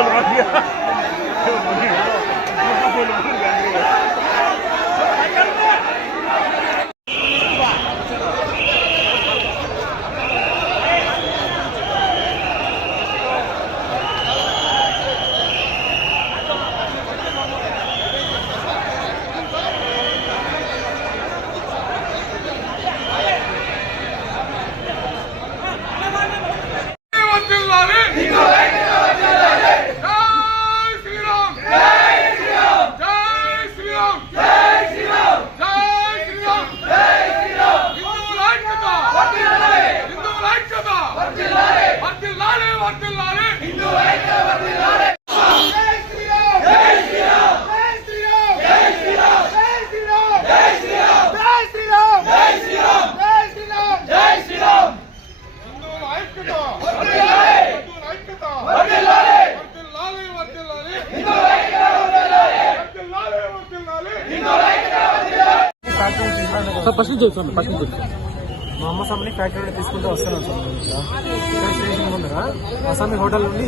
Oh, my God. First నుంచి first నుంచి మా అమ్మ సమ్మని ఫ్యాక్టరీ తీసుకుంటూ వస్తున్నాం సార్. ఇక్కడ. ఇక్కడ స్టేషన్ ముందర. అసామి హోటల్ నుండి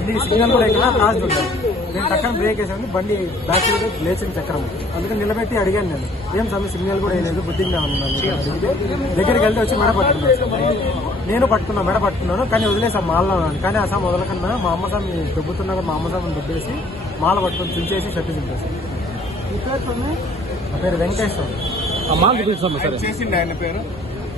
ఇది సిగ్నల్ కూడా ఇక్కడ క్రాస్ ఉంటుంది నేను టక్కన బ్రేక్ వేసాను బండి బ్యాక్ సైడ్ లేచింది చక్రం. అందుకని నిలబెట్టి అడిగాను నేను. ఏం స్వామి సిగ్నల్ కూడా వేయలేదు బుద్ధిగా ఉన్నాను. దగ్గరికి వెళ్తే వచ్చి మెడ పట్టుకున్నాను సార్. నేను పట్టుకున్నా మెడ పట్టుకున్నాను కానీ వదిలేసాం మాలలో కానీ ఆ సామ్ వదలకన్నా మా అమ్మ సామి దొబ్బుతున్నా కూడా మా అమ్మ సామిని దొబ్బేసి మాల పట్టుకొని చించేసి చెట్టు చింపేసి నా పేరు వెంకటేశ్వర. అమ్మా చూపిస్తాం సరే. తెలియదు